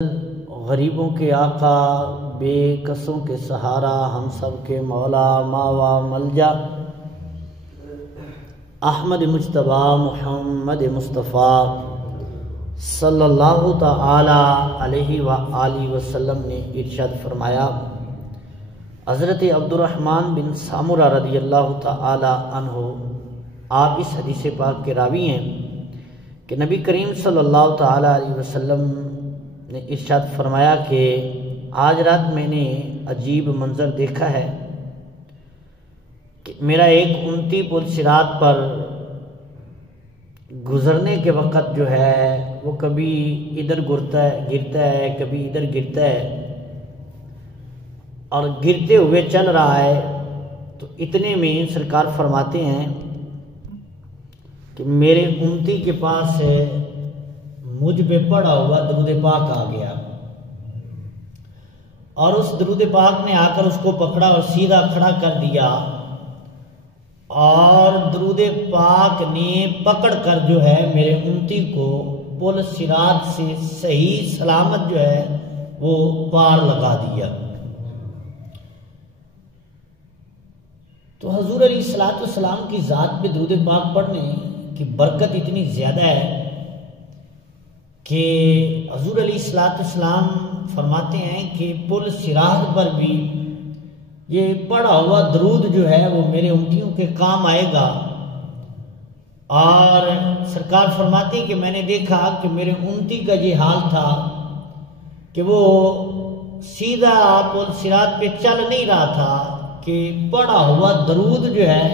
غریبوں کے آقا، بے کسوں کے سہارا، ہم سب کے مولا، ماوا ملجا، احمد مجتبی محمد مصطفیٰ صلی اللہ تعالی علیہ وآلہ وسلم نے ارشاد فرمایا، حضرت عبد الرحمن بن سامرہ رضی اللہ تعالی عنہ آپ اس حدیث پاک کے راوی ہیں کہ نبی کریم صلی اللہ تعالی علیہ وسلم نے ارشاد فرمایا کہ آج رات میں نے عجیب منظر دیکھا ہے کہ میرا ایک اونٹی پل صراط پر گزرنے کے وقت جو ہے وہ کبھی ادھر گرتا ہے کبھی ادھر گرتا ہے اور گرتے ہوئے چل رہا ہے۔ تو اتنے میں سرکار فرماتے ہیں کہ میرے اونٹی کے پاس مجھ پہ پڑا ہوا درود پاک آ گیا اور اس درود پاک نے آ کر اس کو پکڑا اور سیدھا کھڑا کر دیا، اور درود پاک نے پکڑ کر جو ہے میرے اونٹی کو پل صراط سے صحیح سلامت جو ہے وہ پار لگا دیا۔ تو حضور علیہ الصلوۃ والسلام کی ذات پہ درود پاک پڑھنے کی برکت اتنی زیادہ ہے کہ حضور علیہ الصلوۃ والسلام فرماتے ہیں کہ پل صراط پر بھی یہ پڑھا ہوا درود جو ہے وہ میرے اونٹیوں کے کام آئے گا۔ اور سرکار فرماتے ہیں کہ میں نے دیکھا کہ میرے اونٹی کا یہ حال تھا کہ وہ سیدھا پل صراط پہ چل نہیں رہا تھا کہ پڑھا ہوا درود جو ہے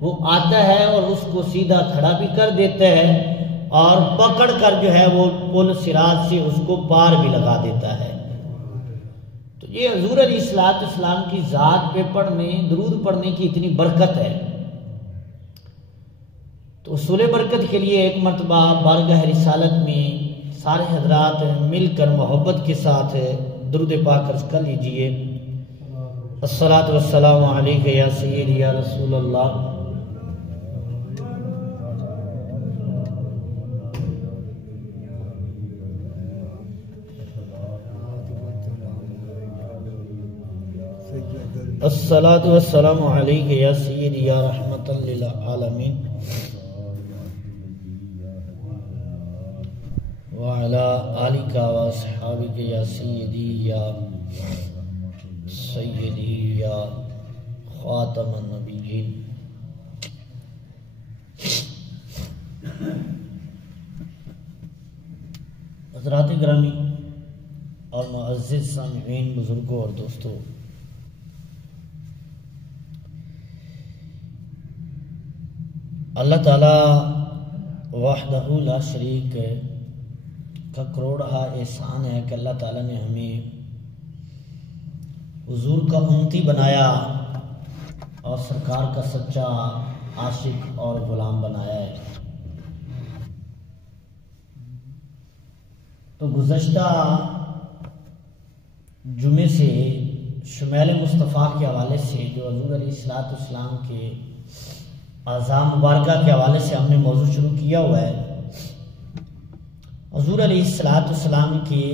وہ آتا ہے اور اس کو سیدھا کھڑا بھی کر دیتا ہے اور پکڑ کر جو ہے وہ پل صراط سے اس کو پار بھی لگا دیتا ہے۔ تو یہ حضور علیہ الصلوۃ والسلام کی ذات پہ پڑھنے، درود پڑھنے کی اتنی برکت ہے۔ تو اصول برکت کے لیے ایک مرتبہ بارگاہ رسالت میں سارے حضرات مل کر محبت کے ساتھ درود پاک عرض کر لیجئے۔ الصلاۃ والسلام علیک یا سیدی یا رسول اللہ۔ الصلاۃ والسلام علیک یا سیدی یا رحمت للعالمین وعلی آلک واصحابک یا سیدی یا سیدی یا خاتم النبیین۔ حضرات گرامی اور معزز سامعین، بزرگوں اور دوستوں، اللہ تعالی وحدہ لا شریک کا کروڑہا احسان ہے کہ اللہ تعالی نے ہمیں حضور کا امتی بنایا اور سرکار کا سچا عاشق اور غلام بنایا ہے۔ تو گزشتہ جمعے سے شمیل مصطفیٰ کے حوالے سے جو حضور علیہ الصلوۃ والسلام کے اعضاء مبارکہ کے حوالے سے ہم نے موضوع شروع کیا ہوا ہے، حضور علیہ الصلوۃ والسلام کی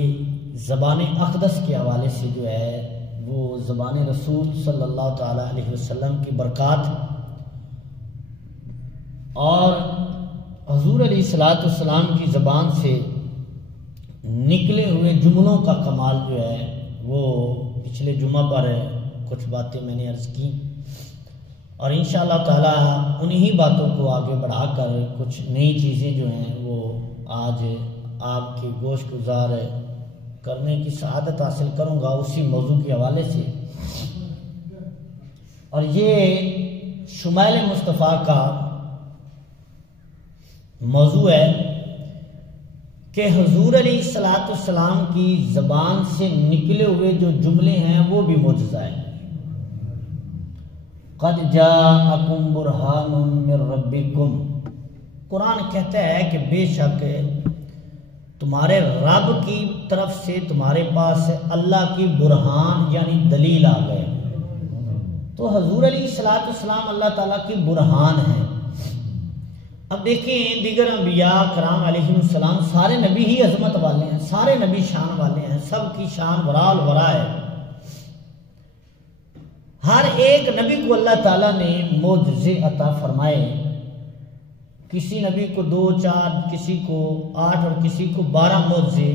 زبان اقدس کے حوالے سے جو ہے وہ زبان رسول صلی اللہ تعالی علیہ وسلم کی برکات اور حضور علیہ الصلوۃ والسلام کی زبان سے نکلے ہوئے جملوں کا کمال جو ہے وہ پچھلے جمعہ پر کچھ باتیں میں نے عرض کی، اور انشاءاللہ تعالی انہی باتوں کو آگے بڑھا کر کچھ نئی چیزیں جو ہیں وہ آج آپ کی گوش گزار کرنے کی سعادت حاصل کروں گا اسی موضوع کے حوالے سے۔ اور یہ شمائل مصطفیٰ کا موضوع ہے کہ حضور علیہ الصلوۃ والسلام کی زبان سے نکلے ہوئے جو جملے ہیں وہ بھی معجزہ ہیں۔ قد جاءکم برہان من ربکم، قرآن کہتا ہے کہ بے شک تمہارے رب کی طرف سے تمہارے پاس اللہ کی برہان یعنی دلیل آ گئے۔ تو حضور علیہ الصلوۃ والسلام اللہ تعالیٰ کی برہان ہیں۔ اب دیکھیں دیگر انبیاء کرام علیہ السلام سارے نبی ہی عظمت والے ہیں، سارے نبی شان والے ہیں، سب کی شان ورال ورا ہے۔ ہر ایک نبی کو اللہ تعالیٰ نے معجزے عطا فرمائے، کسی نبی کو 2 4 کسی کو 8 اور کسی کو 12 معجزے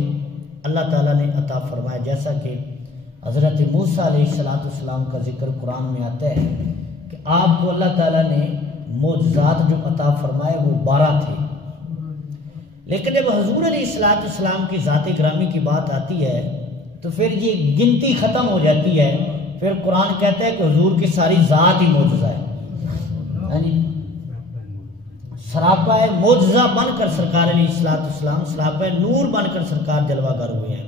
اللہ تعالیٰ نے عطا فرمائے، جیسا کہ حضرت موسیٰ علیہ السلام کا ذکر قرآن میں آتا ہے کہ آپ کو اللہ تعالیٰ نے معجزات جو عطا فرمائے وہ 12 تھے۔ لیکن جب حضور علیہ السلام کی ذات گرامی کی بات آتی ہے تو پھر یہ گنتی ختم ہو جاتی ہے، پھر قرآن کہتا ہے کہ حضور کی ساری ذات ہی معجزہ ہے، یعنی سراپا معجزہ بن کر سرکار علیہ السلام سراپا نور بن کر سرکار جلوہ گر ہوئے ہیں۔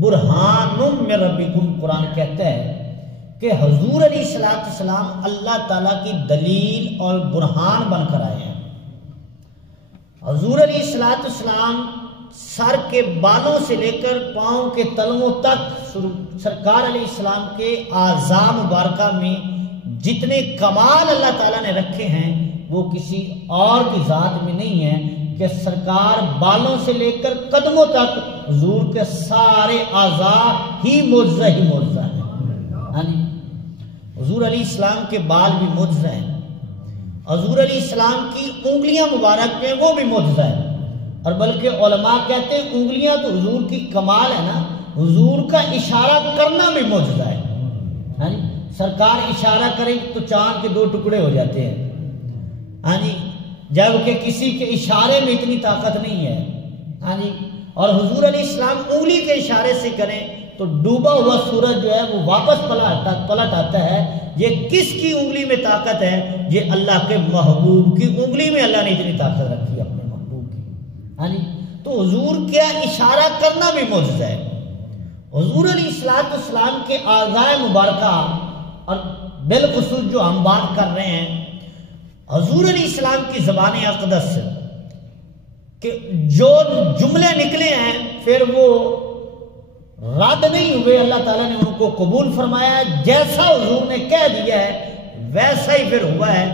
برہان من ربکم، قرآن کہتا ہے کہ حضور علیہ السلام اللہ تعالیٰ کی دلیل اور برہان بن کر آئے ہیں۔ حضور علیہ السلام سر کے بالوں سے لے کر پاؤں کے تلووں تک سرکار علیہ السلام کے اعضاء مبارکہ میں جتنے کمال اللہ تعالیٰ نے رکھے ہیں وہ کسی اور کی ذات میں نہیں ہے کہ سرکار بالوں سے لے کر قدموں تک حضور کے سارے اعضاء ہی معجزہ ہیں۔ حضور علیہ السلام کے بال بھی معجزہ ہیں، حضور علیہ السلام کی انگلیاں مبارک ہیں وہ بھی معجزہ ہیں، اور بلکہ علماء کہتے ہیں انگلیاں تو حضور کی کمال ہے نا، حضور کا اشارہ کرنا بھی معجزہ ہے۔ سرکار اشارہ کریں تو چاند کے 2 ٹکڑے ہو جاتے ہیں، جبکہ کسی کے اشارے میں اتنی طاقت نہیں ہے۔ اور حضور علیہ السلام انگلی کے اشارے سے کریں تو ڈوبا ہوا سورج جو ہے وہ واپس پلٹ آتا ہے۔ یہ کس کی انگلی میں طاقت ہے؟ یہ اللہ کے محبوب کی انگلی میں اللہ نے اتنی طاقت رکھی اپنے محبوب کی۔ تو حضور کیا اشارہ کرنا بھی معجزہ ہے۔ حضور علیہ السلام کے اعضاء مبارکہ، اور بالخصوص جو ہم بات کر رہے ہیں حضور علیہ السلام کی زبان اقدس کہ جو جملے نکلے ہیں پھر وہ رد نہیں ہوئے، اللہ تعالیٰ نے ان کو قبول فرمایا، جیسا حضور نے کہہ دیا ہے ویسا ہی پھر ہوا ہے۔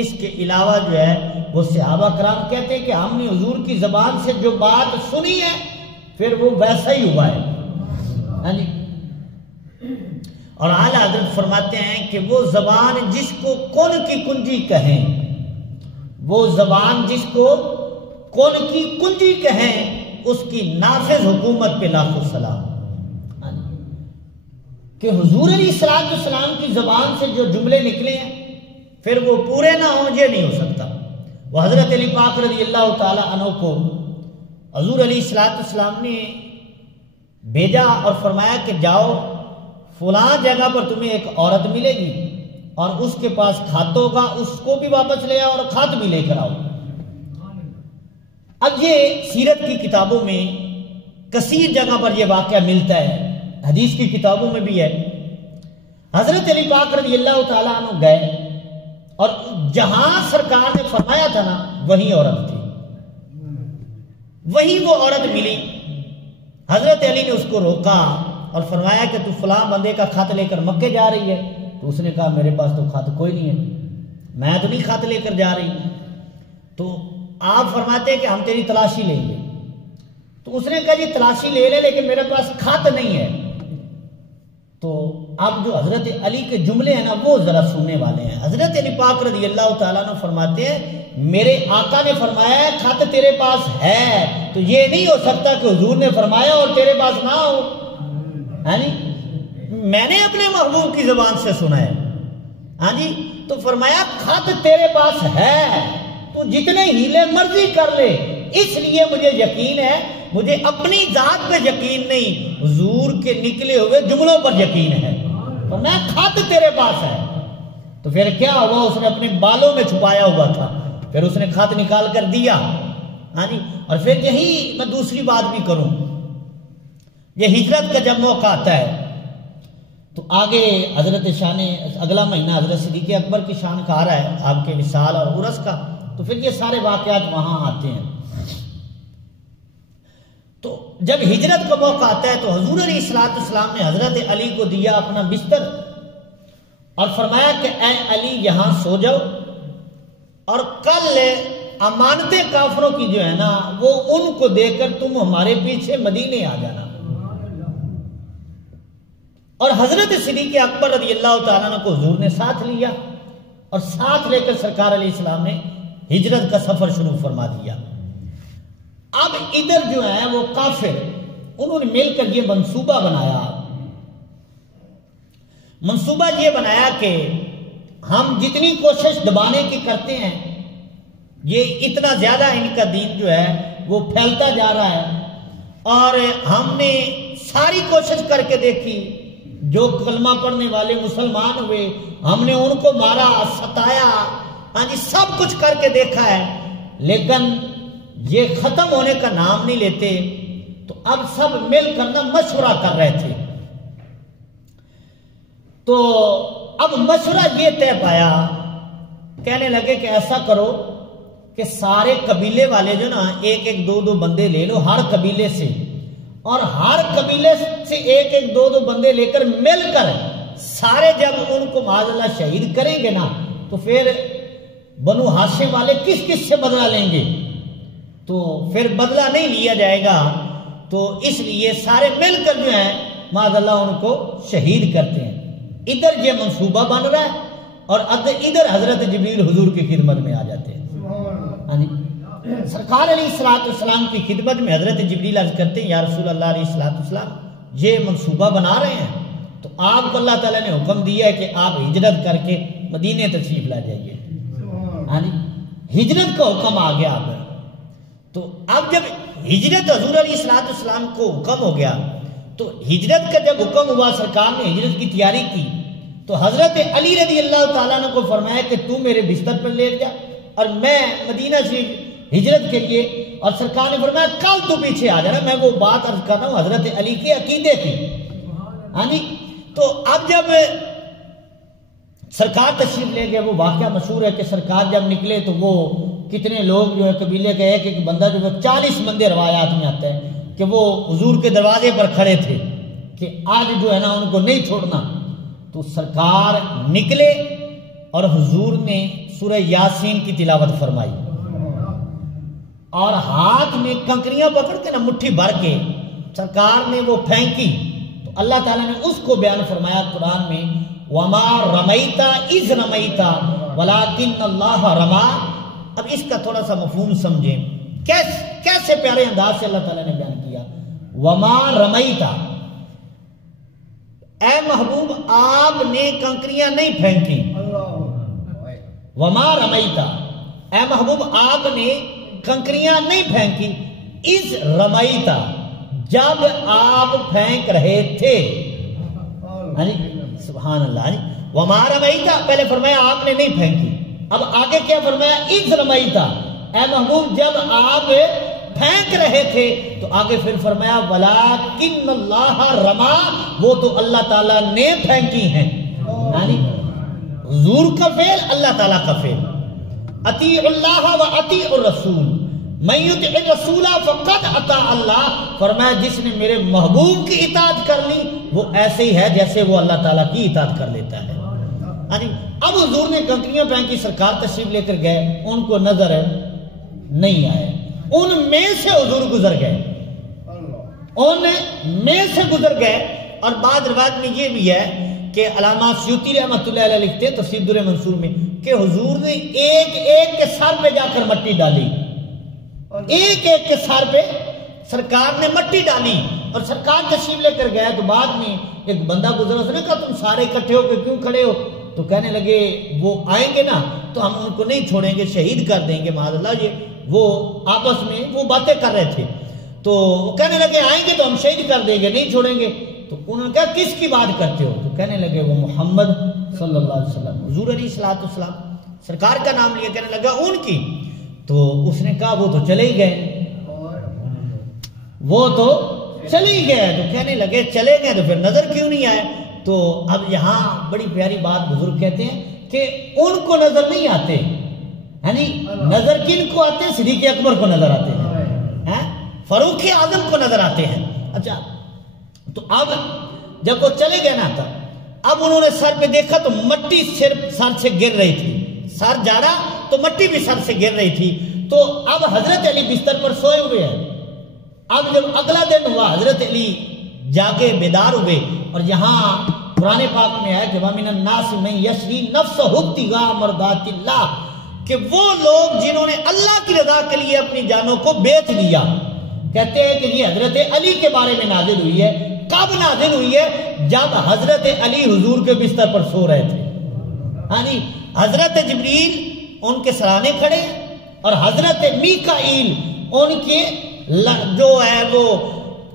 اس کے علاوہ جو ہے وہ صحابہ کرام کہتے ہیں کہ ہم نے حضور کی زبان سے جو بات سنی ہے پھر وہ ویسا ہی ہوا ہے۔ اور اعلیٰ حضرت فرماتے ہیں کہ وہ زبان جس کو کن کی کنجی کہیں، وہ زبان جس کو کن کی کنجی کہیں، اس کی نافذ حکومت پہ لاکھوں سلام۔ کہ حضور علیہ السلام کی زبان سے جو جملے نکلے ہیں پھر وہ پورے نہ ہوں، یہ نہیں ہو سکتا۔ وہ حضرت علی پاک رضی اللہ تعالی عنہ کو حضور علیہ السلام نے بھیجا اور فرمایا کہ جاؤ فلاں جگہ پر تمہیں ایک عورت ملے گی اور اس کے پاس خط ہوگا، اس کو بھی واپس لے آؤ اور خط بھی لے کر آؤ۔ اب یہ سیرت کی کتابوں میں کثیر جگہ پر یہ واقعہ ملتا ہے، حدیث کی کتابوں میں بھی ہے۔ حضرت علی پاک رضی اللہ تعالیٰ عنہ گئے اور جہاں سرکار نے فرمایا تھا نا وہی عورت تھی، وہی وہ عورت ملی۔ حضرت علی نے اس کو روکا اور فرمایا کہ تو فلاں بندے کا خط لے کر مکے جا رہی ہے؟ تو اس نے کہا میرے پاس تو خط کوئی نہیں ہے، میں تو نہیں خط لے کر جا رہی۔ تو آپ فرماتے ہیں کہ ہم تیری تلاشی لیں گے۔ تو اس نے کہا جی تلاشی لے لے لیکن میرے پاس خط نہیں ہے۔ تو اب جو حضرت علی کے جملے ہیں نا وہ ذرا سننے والے ہیں۔ حضرت علی پاک رضی اللہ تعالیٰ عنہ فرماتے ہیں میرے آقا نے فرمایا ہے خط تیرے پاس ہے، تو یہ نہیں ہو سکتا کہ حضور نے فرمایا اور تیرے پاس نہ ہو۔ میں نے اپنے محبوب کی زبان سے سنا ہے۔ تو فرمایا خط تیرے پاس ہے، تو جتنے ہیلے مرضی کر لے، اس لیے مجھے یقین ہے، مجھے اپنی ذات پہ یقین نہیں، حضور کے نکلے ہوئے جملوں پر یقین ہے۔ تو میں خط تیرے پاس ہے۔ تو پھر کیا ہوا؟ اس نے اپنے بالوں میں چھپایا ہوا تھا، پھر اس نے خط نکال کر دیا۔ اور پھر یہی میں دوسری بات بھی کروں، یہ ہجرت کا جب موقع آتا ہے تو آگے حضرت شان اگلا مہینہ حضرت صدیق اکبر کی شان کا آ رہا ہے، آپ کے وصال اور عرس کا، تو پھر یہ سارے واقعات وہاں آتے ہیں۔ تو جب ہجرت کا موقع آتا ہے تو حضور علیہ السلام نے حضرت علی کو دیا اپنا بستر اور فرمایا کہ اے علی یہاں سو جاؤ، اور کل امانتیں کافروں کی جو ہے نا وہ ان کو دے کر تم ہمارے پیچھے مدینے آ جانا. اور حضرت صدیق اکبر رضی اللہ تعالیٰ عنہ کو حضور نے ساتھ لیا اور ساتھ لے کر سرکار علیہ السلام نے ہجرت کا سفر شروع فرما دیا. اب ادھر جو ہے وہ کافر انہوں نے مل کر یہ منصوبہ بنایا. منصوبہ یہ بنایا کہ ہم جتنی کوشش دبانے کی کرتے ہیں یہ اتنا زیادہ ان کا دین جو ہے وہ پھیلتا جا رہا ہے. اور ہم نے ساری کوشش کر کے دیکھی، جو کلمہ پڑھنے والے مسلمان ہوئے ہم نے ان کو مارا، ستایا، ہاں جی سب کچھ کر کے دیکھا ہے، لیکن یہ ختم ہونے کا نام نہیں لیتے. تو اب سب مل کر نہ مشورہ کر رہے تھے. تو اب مشورہ یہ طے پایا، کہنے لگے کہ ایسا کرو کہ سارے قبیلے والے جو نا ایک ایک دو دو بندے لے لو ہر قبیلے سے، اور ہر قبیلے سے ایک ایک دو دو بندے لے کر مل کر سارے جب ان کو معاذ اللہ شہید کریں گے نا تو پھر بنو ہاشم والے کس کس سے بدلہ لیں گے؟ تو پھر بدلہ نہیں لیا جائے گا. تو اس لیے سارے مل کر جو ہے معاذ اللہ ان کو شہید کرتے ہیں. ادھر یہ منصوبہ بن رہا ہے اور ادھر حضرت جبریل حضور کی خدمت میں آ جاتے ہیں. سرکار علیہ السلام کی خدمت میں حضرت جبریل عرض کرتے ہیں یا رسول اللہ علیہ السلام یہ منصوبہ بنا رہے ہیں تو آپ کو اللہ تعالیٰ نے حکم دیا ہے کہ آپ ہجرت کر کے مدینے تشریف لا جائیے. ہجرت کا حکم آ گیا آپ. تو اب جب ہجرت حضور علیہ السلام کو حکم ہو گیا تو ہجرت کا جب حکم ہوا سرکار نے ہجرت کی تیاری کی تو حضرت علی رضی اللہ تعالیٰ نے کو فرمایا کہ تو میرے بستر پر لیٹ جا اور میں مدینہ سے ہجرت کے لیے. اور سرکار نے فرمایا کل تو پیچھے آ جانا. میں وہ بات عرض کر رہا ہوں حضرت علی کے عقیدے کی. تو اب جب سرکار تشریف لے گئے وہ واقعہ مشہور ہے کہ سرکار جب نکلے تو وہ کتنے لوگ جو ہے قبیلے کا ایک ایک بندہ جو ہے 40 بندے روایات میں آتا ہے کہ وہ حضور کے دروازے پر کھڑے تھے کہ آج جو ہے نا ان کو نہیں چھوڑنا. تو سرکار نکلے اور حضور نے سورہ یاسین کی تلاوت فرمائی اور ہاتھ میں کنکریاں پکڑ کے نا مٹھی بھر کے سرکار نے وہ پھینکی. تو اللہ تعالیٰ نے اس کو بیان فرمایا قرآن میں وَمَا رَمَيْتَ إِذْ رَمَيْتَ وَلَكِنَّ اللَّهَ رَمَى. اب اس کا تھوڑا سا مفہوم سمجھیں کیسے پیارے انداز سے اللہ تعالیٰ نے بیان کیا. وَمَا رَمَيْتَ اے محبوب آپ نے کنکریاں نہیں پھینکی. وَمَا رَمَيْتَ اے محبوب آپ نے کنکریاں نہیں پھینکی. اِذْ رَمَيْتَ جب آپ پھینک رہے تھے. سبحان اللہ. وَمَا رَمَيْتَ پہلے فرمایا آپ نے نہیں پھینکی. اب آگے کیا فرمایا اِذْ رَمَيْتَ اے محبوب جب آپ پھینک رہے تھے. تو آگے پھر فرمایا وَلَكِنَّ اللَّهَ رَمَى وہ تو اللہ تعالیٰ نے پھینکی ہیں. یعنی حضور کا فعل اللہ تعالیٰ کا فعل. اطیعوا اللہ و اطیعوا الرسول من یطع الرسول فقد اطاع اللہ. فرمایا جس نے میرے محبوب کی اطاعت کر لی وہ ایسے ہی ہے جیسے وہ اللہ تعالیٰ کی اطاعت کر لیتا ہے. اب حضور نے کنکریاں پھینکی سرکار تشریف لے کر گئے ان کو نظر نہیں آئے. ان میں سے حضور گزر گئے اور بعض روایت میں یہ بھی ہے کہ علامہ سیوطی رحمۃ اللہ علیہ لکھتے ہیں تفسیر در منصور میں کہ حضور نے ایک ایک کے سر پہ جا کر مٹی ڈالی. ایک ایک کے سر پہ سرکار نے مٹی ڈالی اور سرکار تشریف لے کر گیا. تو بعد میں ایک بندہ گزرا اس نے کہا تم سارے اکٹھے ہو کے کیوں کھڑے ہو؟ تو کہنے لگے وہ آئیں گے نا تو ہم ان کو نہیں چھوڑیں گے شہید کر دیں گے معاذ اللہ. یہ وہ آپس میں وہ باتیں کر رہے تھے. تو وہ کہنے لگے آئیں گے تو ہم شہید کر دیں گے نہیں چھوڑیں گے. تو انہوں نے کہا کس کی بات کرتے ہو؟ تو کہنے لگے وہ محمد صلی اللہ علیہ وسلم حضور علیہ السلام سرکار کا نام لیا. کہنے لگا ان کی. تو اس نے کہا وہ تو چلے ہی گئے وہ تو چلے ہی گئے. تو کہنے لگے چلے گئے تو پھر نظر کیوں نہیں آئے؟ تو اب یہاں بڑی پیاری بات بزرگ کہتے ہیں کہ ان کو نظر نہیں آتے. یعنی نظر کن کو آتے ہیں؟ صدیق اکبر کو نظر آتے ہیں، فاروق اعظم کو نظر آتے ہیں. اچھا تو اب جب وہ چلے گئے نا تھا اب انہوں نے سر پہ دیکھا تو مٹی سر سے گر رہی تھی. سر جاڑا تو مٹی بھی سر سے گر رہی تھی. تو اب حضرت علی بستر پر سوئے ہوئے ہیں. اب جب اگلا دن ہوا حضرت علی جاگے بیدار ہوئے اور یہاں قرآن پاک میں ہے کہ وَمِنَ النَّاسِ مَن يَشْرِي نَفْسَهُ ابْتِغَاءَ مَرْضَاتِ اللَّهِ، کہ وہ لوگ جنہوں نے اللہ کی رضا کے لیے اپنی جانوں کو بیچ دیا. کہتے ہیں کہ یہ حضرت علی کے بارے میں نازل ہوئی ہے. کب نازل ہوئی ہے؟ جب حضرت علی حضور کے بستر پر سو رہے تھے. ہاں جی، حضرت جبریل ان کے سرانے کھڑے اور حضرت میکائیل ان کے جو ہے وہ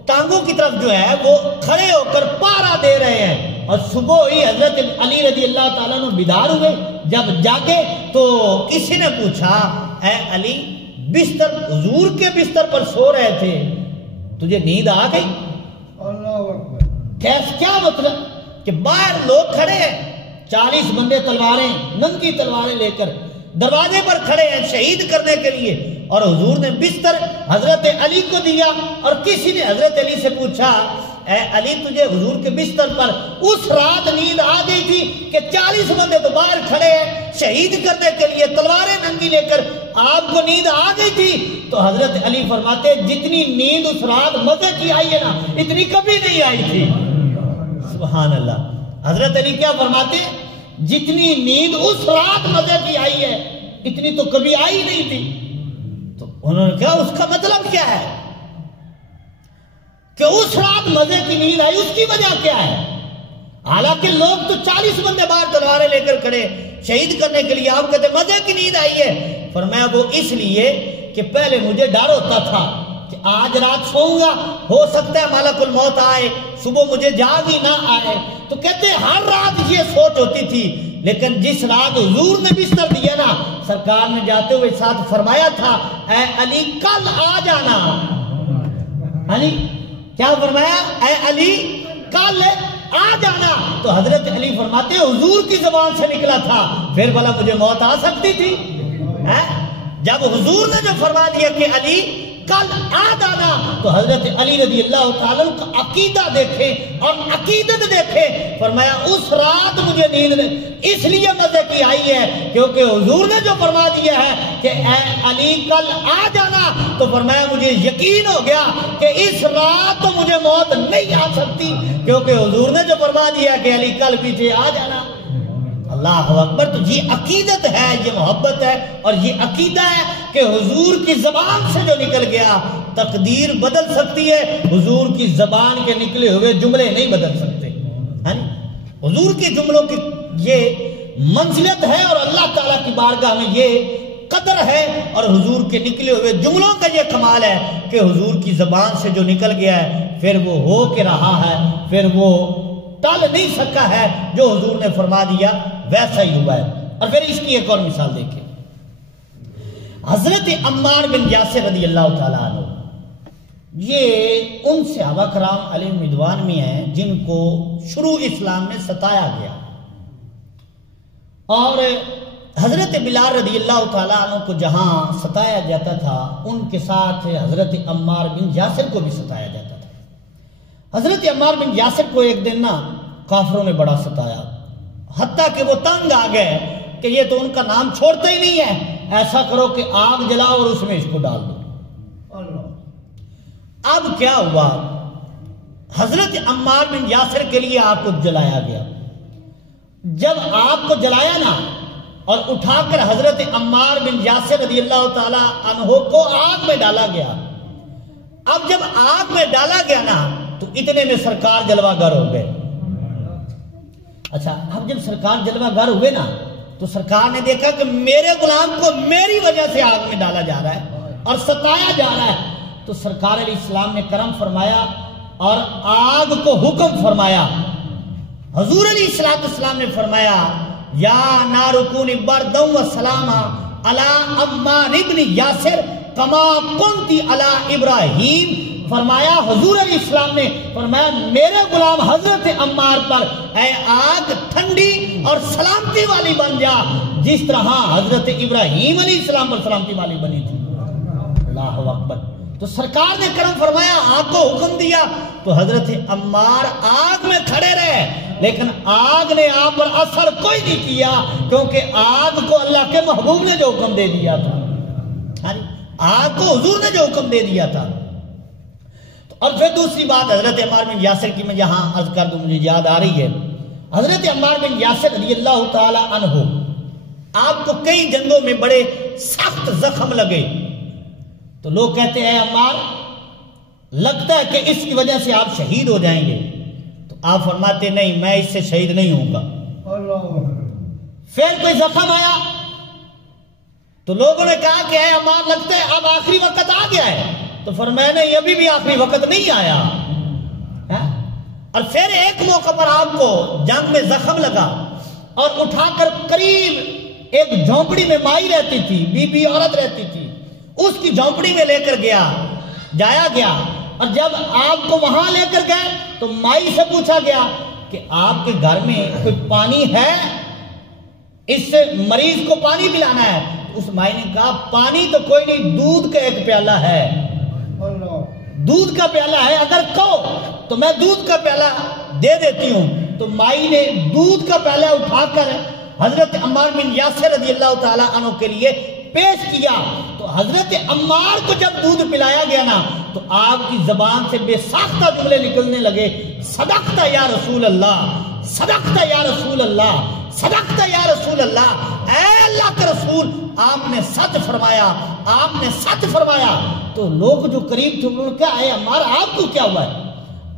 ٹانگوں کی طرف جو ہے وہ کھڑے ہو کر پہرا دے رہے ہیں. اور صبح ہی حضرت علی رضی اللہ تعالیٰ عنہ بیدار ہوئے. جب جاگے تو کسی نے پوچھا اے علی، بستر حضور کے بستر پر سو رہے تھے، تجھے نیند آ گئی؟ کیا مطلب کہ باہر لوگ کھڑے ہیں، 40 بندے تلواریں، ننگی تلواریں لے کر دروازے پر کھڑے ہیں شہید کرنے کے لیے، اور حضور نے بستر حضرت علی کو دیا. اور کسی نے حضرت علی سے پوچھا اے علی، تجھے حضور کے بستر پر اس رات نیند آ گئی تھی کہ 40 بندے تو باہر کھڑے ہیں شہید کرنے کے لیے تلواریں ننگی لے کر، آپ کو نیند آ گئی تھی؟ تو حضرت علی فرماتے جتنی نیند اس رات مزے کی آئی ہے نا، اتنی کبھی نہیں آئی تھی. سبحان اللہ. حضرت علی کیا فرماتے؟ جتنی نیند اس رات مزے کی آئی ہے اتنی تو کبھی آئی نہیں تھی. تو انہوں نے کہا اس کا مطلب کیا ہے کہ اس رات مزے کی نیند آئی، اس کی وجہ کیا ہے؟ حالانکہ لوگ تو 40 بندے باہر تلواریں لے کر کھڑے شہید کرنے کے لیے، آپ کہتے مزے کی نیند آئی ہے. فرمایا وہ اس لیے کہ پہلے مجھے ڈر ہوتا تھا کہ آج رات سوؤں گا، ہو سکتا ہے ملک الموت آئے، صبح مجھے جاگ ہی نہ آئے. تو کہتے ہر رات یہ سوچ ہوتی تھی، لیکن جس رات حضور نے بستر دیا نا، سرکار نے جاتے ہوئے ساتھ فرمایا تھا اے علی کل آ جانا. علی کیا فرمایا؟ اے علی کل آ جانا. تو حضرت علی فرماتے حضور کی زبان سے نکلا تھا، پھر بھلا مجھے موت آ سکتی تھی؟ جب حضور نے جو فرما دیا کہ علی کل آ جانا، تو حضرت علی رضی اللہ تعالیٰ کا عقیدہ دیکھے اور عقیدت دیکھے. فرمایا اس رات مجھے نیند اس لیے مزے کی آئی ہے کیونکہ حضور نے جو فرما دیا ہے کہ اے علی کل آ جانا، تو فرمایا مجھے یقین ہو گیا کہ اس رات تو مجھے موت نہیں آ سکتی، کیونکہ حضور نے جو فرما دیا کہ علی کل پیچھے آ جانا. اللہ اکبر. تو یہ عقیدت ہے، یہ محبت ہے، اور یہ عقیدہ ہے کہ حضور کی زبان سے جو نکل گیا تقدیر بدل سکتی ہے، حضور کی زبان کے نکلے ہوئے جملے نہیں بدل سکتے. حضور کے جملوں کی یہ منزلت ہے اور اللہ تعالیٰ کی بارگاہ میں یہ قدر ہے، اور حضور کے نکلے ہوئے جملوں کا یہ کمال ہے کہ حضور کی زبان سے جو نکل گیا ہے پھر وہ ہو کے رہا ہے، پھر وہ ٹال نہیں سکا ہے. جو حضور نے فرما دیا ویسا ہی ہوا ہے. اور پھر اس کی ایک اور مثال دیکھیں. حضرت عمار بن یاسر رضی اللہ تعالیٰ عنہ، یہ ان صحابہ کرام علیہ رضوان میں ہیں جن کو شروع اسلام میں ستایا گیا، اور حضرت بلال رضی اللہ تعالیٰ عنہ کو جہاں ستایا جاتا تھا ان کے ساتھ حضرت عمار بن یاسر کو بھی ستایا جاتا تھا. حضرت عمار بن یاسر کو ایک دن نا کافروں نے بڑا ستایا، حتیٰ کہ وہ تنگ آ گئے کہ یہ تو ان کا نام چھوڑتا ہی نہیں ہے، ایسا کرو کہ آگ جلاؤ اور اس میں اس کو ڈال دو. اب کیا ہوا؟ حضرت عمار بن یاسر کے لیے آگ کو جلایا گیا. جب آگ کو جلایا نا اور اٹھا کر حضرت عمار بن یاسر رضی اللہ تعالی عنہ کو آگ میں ڈالا گیا. اب جب آگ میں ڈالا گیا نا تو اتنے میں سرکار جلوہ گر ہو گئے. اچھا، اب جب سرکار جلوہ گر ہوئے نا تو سرکار نے دیکھا کہ میرے غلام کو میری وجہ سے آگ میں ڈالا جا رہا ہے اور ستایا جا رہا ہے. تو سرکار علیہ السلام نے کرم فرمایا اور آگ کو حکم فرمایا. حضور علیہ السلام نے فرمایا یا نار کونی برداً و سلاما علی عمار ابن یاسر کما کنتی علی ابراہیم. فرمایا حضور علیہ السلام نے فرمایا میرے غلام حضرت عمار پر اے آگ ٹھنڈی اور سلامتی والی بن جا جس طرح حضرت ابراہیم علیہ السلام پر سلامتی والی بنی تھی. اللہ اکبر. تو سرکار نے کرم فرمایا، آگ کو حکم دیا تو حضرت عمار آگ میں کھڑے رہے، لیکن آگ نے آپ پر اثر کوئی نہیں کیا کیونکہ آگ کو اللہ کے محبوب نے جو حکم دے دیا تھا. آپ کو حضور نے جو حکم دے دیا تھا. اور پھر دوسری بات حضرت عمار بن یاسر کی میں یہاں عرض کر دوں، مجھے یاد آ رہی ہے. حضرت عمار بن یاسر رضی اللہ تعالی عنہ، آپ کو کئی جنگوں میں بڑے سخت زخم لگے، تو لوگ کہتے ہیں عمار لگتا ہے کہ اس کی وجہ سے آپ شہید ہو جائیں گے. تو آپ فرماتے نہیں، میں اس سے شہید نہیں ہوں گا. پھر کوئی زخم آیا تو لوگوں نے کہا کہ اے عمار لگتا ہے اب آخری وقت آ گیا ہے. تو فرمایا نہیں، ابھی بھی آخری وقت نہیں آیا. اور پھر ایک موقع پر آپ کو جنگ میں زخم لگا اور اٹھا کر قریب ایک جھونپڑی میں مائی رہتی تھی، بی بی عورت رہتی تھی، اس کی جھونپڑی میں لے کر جایا گیا. اور جب آپ کو وہاں لے کر گئے تو مائی سے پوچھا گیا کہ آپ کے گھر میں کوئی پانی ہے، اس سے مریض کو پانی پلانا ہے. اس مائی نے کہا پانی تو کوئی نہیں، دودھ کا ایک پیالہ ہے، دودھ کا پیالہ ہے، اگر کہو تو میں دودھ کا پیالہ دے دیتی ہوں. تو مائی نے دودھ کا پیالہ اٹھا کر حضرت عمار بن یاسر رضی اللہ تعالی عنہ کے لیے پیش کیا. تو حضرت عمار کو جب دودھ پلایا گیا نا تو آپ کی زبان سے بے ساختہ جملے نکلنے لگے، صدقت یا رسول اللہ، صدقت یا رسول اللہ، صدقت یا رسول اللہ. اے اللہ کے رسول، آپ نے سچ فرمایا، آپ نے سچ فرمایا. تو لوگ جو قریب تھے انہوں نے کہا اے عمار آپ کو کیا ہوا ہے،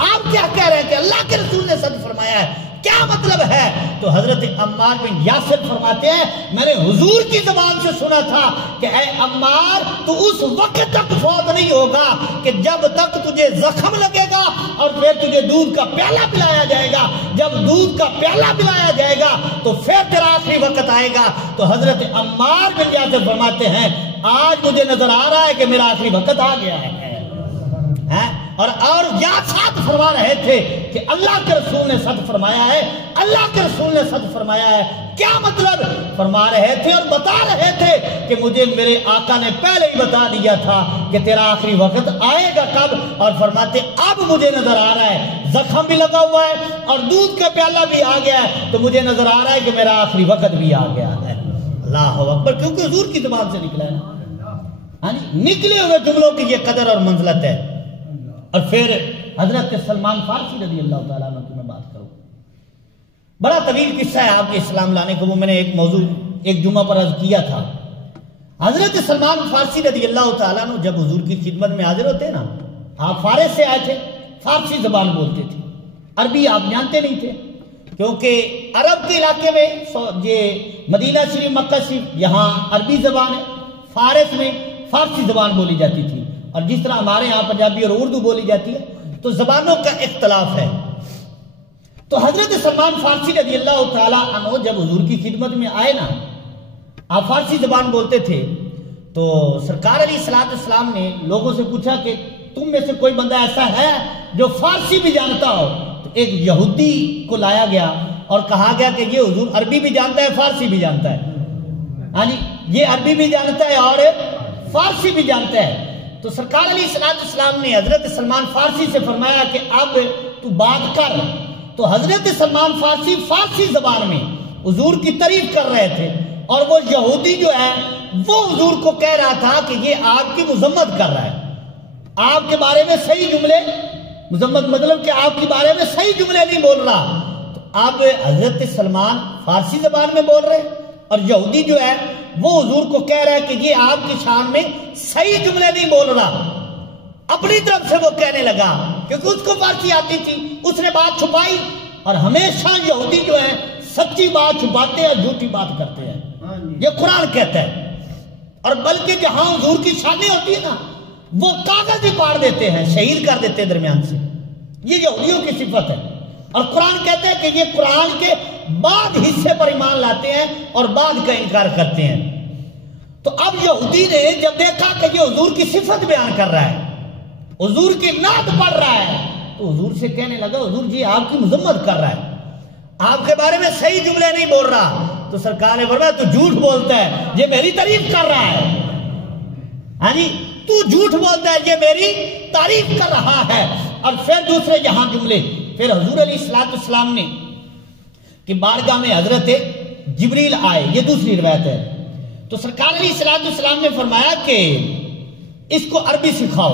آپ کیا کہہ رہے ہیں کہ اللہ کے رسول نے سچ فرمایا ہے، کیا مطلب ہے؟ تو حضرت عمار بن یاسر فرماتے ہیں میں نے حضور کی زبان سے سنا تھا کہ اے عمار تو اس وقت تک فوت نہیں ہوگا کہ جب تک تجھے زخم لگے گا اور پھر تجھے دودھ کا پیالہ پلایا جائے گا. جب دودھ کا پیالہ پلایا جائے گا تو پھر تیرا آخری وقت آئے گا. تو حضرت عمار بن یاسر فرماتے ہیں آج مجھے نظر آ رہا ہے کہ میرا آخری وقت آ گیا ہے. اور یا ساتھ فرما رہے تھے کہ اللہ کے رسول نے سچ فرمایا ہے، اللہ کے رسول نے سچ فرمایا ہے. کیا مطلب؟ فرما رہے تھے اور بتا رہے تھے کہ مجھے میرے آقا نے پہلے ہی بتا دیا تھا کہ تیرا آخری وقت آئے گا کب. اور فرماتے اب مجھے نظر آ رہا ہے زخم بھی لگا ہوا ہے اور دودھ کا پیالہ بھی آ گیا ہے، تو مجھے نظر آ رہا ہے کہ میرا آخری وقت بھی آ گیا ہے. اللہ اکبر، کیونکہ حضور کی زبان سے نکلا ہے نا. نکلے ہوئے جملوں کی یہ قدر اور منزلت ہے. اور پھر حضرت سلمان فارسی رضی اللہ تعالیٰ عنہ کی میں بات کروں، بڑا طویل قصہ ہے آپ کے اسلام لانے کو، وہ میں نے ایک موضوع ایک جمعہ پر عرض کیا تھا. حضرت سلمان فارسی رضی اللہ تعالیٰ عنہ جب حضور کی خدمت میں حاضر ہوتے نا، آپ فارس سے آئے تھے، فارسی زبان بولتے تھے، عربی آپ جانتے نہیں تھے، کیونکہ عرب کے علاقے میں یہ مدینہ شریف مکہ شریف یہاں عربی زبان ہے، فارس میں فارسی زبان بولی جاتی تھی. اور جس طرح ہمارے ہاں پنجابی اور اردو بولی جاتی ہے تو زبانوں کا اختلاف ہے. تو حضرت سلمان فارسی رضی اللہ تعالی عنہ جب حضور کی خدمت میں آئے نا، آپ فارسی زبان بولتے تھے، تو سرکار علیہ السلام نے لوگوں سے پوچھا کہ تم میں سے کوئی بندہ ایسا ہے جو فارسی بھی جانتا ہو. تو ایک یہودی کو لایا گیا اور کہا گیا کہ یہ حضور عربی بھی جانتا ہے، فارسی بھی جانتا ہے. یہ عربی بھی جانتا ہے اور فارسی بھی جانتا ہے. تو سرکار علیہ السلام نے حضرت سلمان فارسی سے فرمایا کہ اب تو بات کر. تو حضرت سلمان فارسی فارسی زبان میں حضور کی تعریف کر رہے تھے، اور وہ یہودی جو ہے وہ حضور کو کہہ رہا تھا کہ یہ آپ کی مذمت کر رہا ہے، آپ کے بارے میں صحیح جملے، مذمت مطلب کہ آپ کے بارے میں صحیح جملے نہیں بول رہا. تو اب حضرت سلمان فارسی زبان میں بول رہے اور یہودی جو ہے وہ حضور کو کہہ رہا ہے کہ یہ آپ کی شان میں صحیح جملے نہیں بول رہا. اپنی طرف سے وہ کہنے لگا کیونکہ اس کو فارسی آتی تھی، اس نے بات چھپائی. اور ہمیشہ یہودی جو ہے سچی بات چھپاتے ہیں، جھوٹی بات کرتے ہیں، یہ قرآن کہتا ہے. اور بلکہ جہاں حضور کی شانی ہوتی ہے نا، وہ کاغذ ہی پاڑ دیتے ہیں، شہید کر دیتے ہیں درمیان سے. یہ یہودیوں کی صفت ہے. اور قرآن کہتے ہیں کہ یہ قرآن کے بعد حصے پر ایمان لاتے ہیں اور بعد کا انکار کرتے ہیں. تو اب یہودی نے جب دیکھا کہ یہ حضور کی صفت بیان کر رہا ہے، حضور کی نعت پڑھ رہا ہے، تو حضور سے کہنے لگا حضور جی آپ کی مذمت کر رہا ہے، آپ کے بارے میں صحیح جملے نہیں بول رہا. تو سرکار نے فرمایا تو جھوٹ بولتا ہے، یہ میری تعریف کر رہا ہے. تو جھوٹ بولتا ہے، یہ میری تعریف کر رہا ہے. اور پھر دوسرے یہاں جملے، پھر حضور علیہ السلام نے کہ بارگاہ میں حضرت جبریل آئے، یہ دوسری روایت ہے. تو سرکار علیہ السلام نے فرمایا کہ اس کو عربی سکھاؤ،